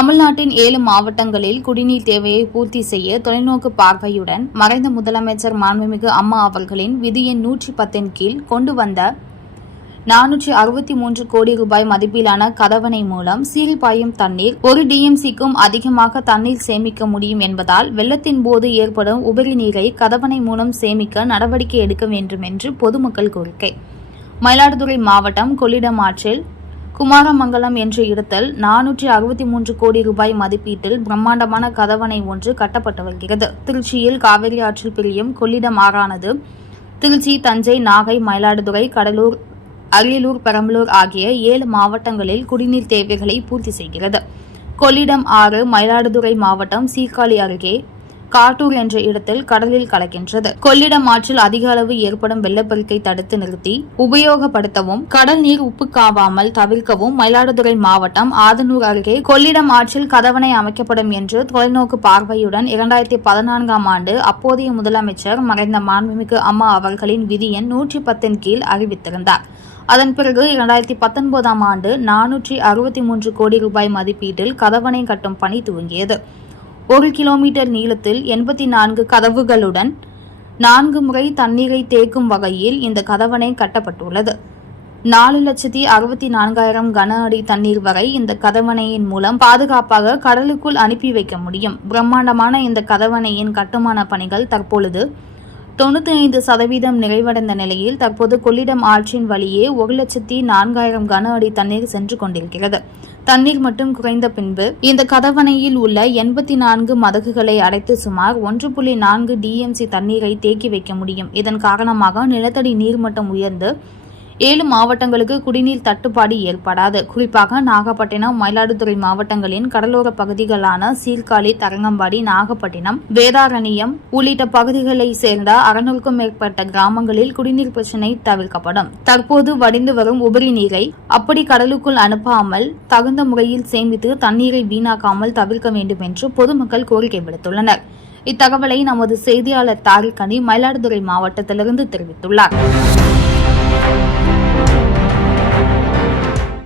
தமிழ்நாட்டின் ஏழு மாவட்டங்களில் குடிநீர் தேவையை பூர்த்தி செய்ய தொலைநோக்கு பார்வையுடன் மறைந்த முதலமைச்சர் மாண்புமிகு அம்மா அவர்களின் விதி எண் நூற்றி பத்தின் கீழ் கொண்டு வந்த நானூற்றி அறுபத்தி மூன்று கோடி ரூபாய் மதிப்பிலான கதவணை மூலம் சீல் பாயும் தண்ணீர் ஒரு டிஎம்சிக்கும் அதிகமாக தண்ணீர் சேமிக்க முடியும் என்பதால் வெள்ளத்தின் போது ஏற்படும் உபரி நீரை கதவணை மூலம் சேமிக்க நடவடிக்கை எடுக்க வேண்டும் என்று பொதுமக்கள் கோரிக்கை. மயிலாடுதுறை மாவட்டம் கொள்ளிடம் ஆற்றில் குமாரமங்கலம் என்ற இடத்தில் நானூற்றி அறுபத்தி மூன்று கோடி ரூபாய் மதிப்பீட்டில் பிரம்மாண்டமான கதவணை ஒன்று கட்டப்பட்டு வருகிறது. திருச்சியில் காவிரி ஆற்றில் பிரியும் கொள்ளிடம் ஆறானது திருச்சி தஞ்சை நாகை மயிலாடுதுறை கடலூர் அரியலூர் பெரம்பலூர் ஆகிய ஏழு மாவட்டங்களில் குடிநீர் தேவைகளை பூர்த்தி செய்கிறது. கொள்ளிடம் ஆறு மயிலாடுதுறை மாவட்டம் சீர்காழி அருகே காட்டூர் என்ற இடத்தில் கடலில் கலக்கின்றது. கொள்ளிடம் ஆற்றில் அதிக அளவு ஏற்படும் வெள்ளப்பெருக்கை தடுத்து நிறுத்தி உபயோகப்படுத்தவும் கடல் நீர் உப்பு காவாமல் தவிர்க்கவும் மயிலாடுதுறை மாவட்டம் ஆதனூர் அருகே கொள்ளிடம் ஆற்றில் கதவணை அமைக்கப்படும் என்று தொலைநோக்கு பார்வையுடன் இரண்டாயிரத்தி பதினான்காம் ஆண்டு அப்போதைய முதலமைச்சர் மறைந்த மாண்புமிகு அம்மா அவர்களின் விதி எண் நூற்றி பத்தின் கீழ் அறிவித்திருந்தார். அதன் பிறகு இரண்டாயிரத்தி பத்தொன்பதாம் ஆண்டு நானூற்றி அறுபத்தி மூன்று கோடி ரூபாய் மதிப்பீட்டில் கதவணை கட்டும் பணி துவங்கியது. ஒரு கிலோமீட்டர் நீளத்தில் எண்பத்தி நான்கு கதவுகளுடன் நான்கு முறை தண்ணீரை தேக்கும் வகையில் இந்த கதவணை கட்டப்பட்டுள்ளது. நாலு லட்சத்தி அறுபத்தி நான்காயிரம் கன அடி தண்ணீர் வரை இந்த கதவணையின் மூலம் பாதுகாப்பாக கடலுக்குள் அனுப்பி வைக்க முடியும். பிரம்மாண்டமான இந்த கதவணையின் கட்டுமான பணிகள் தற்பொழுது தொண்ணூத்தி ஐந்து சதவீதம் நிறைவடைந்த நிலையில் தற்போது கொள்ளிடம் ஆற்றின் வழியே ஒரு லட்சத்தி நான்காயிரம் கன அடி தண்ணீர் சென்று கொண்டிருக்கிறது. தண்ணீர் மட்டும் குறைந்த பின்பு இந்த கதவணையில் உள்ள எண்பத்தி நான்கு மதகுகளை அடைத்து சுமார் ஒன்று புள்ளி நான்கு டிஎம்சி தண்ணீரை தேக்கி வைக்க முடியும். இதன் காரணமாக நிலத்தடி நீர்மட்டம் உயர்ந்து ஏழு மாவட்டங்களுக்கு குடிநீர் தட்டுப்பாடு ஏற்படாது. குறிப்பாக நாகப்பட்டினம் மயிலாடுதுறை மாவட்டங்களின் கடலோர பகுதிகளான சீர்காழி தரங்கம்பாடி நாகப்பட்டினம் வேதாரண்யம் உள்ளிட்ட பகுதிகளை சேர்ந்த அறுநூறுக்கும் மேற்பட்ட கிராமங்களில் குடிநீர் பிரச்சினை தவிர்க்கப்படும். தற்போது வடிந்து வரும் உபரி நீரை அப்படி கடலுக்குள் அனுப்பாமல் தகுந்த முறையில் சேமித்து தண்ணீரை வீணாக்காமல் தவிர்க்க வேண்டும் என்று பொதுமக்கள் கோரிக்கை விடுத்துள்ளனர். இத்தகவலை நமது செய்தியாளர் தாரிக் அணி மயிலாடுதுறை மாவட்டத்திலிருந்து தெரிவித்துள்ளார். Thank you.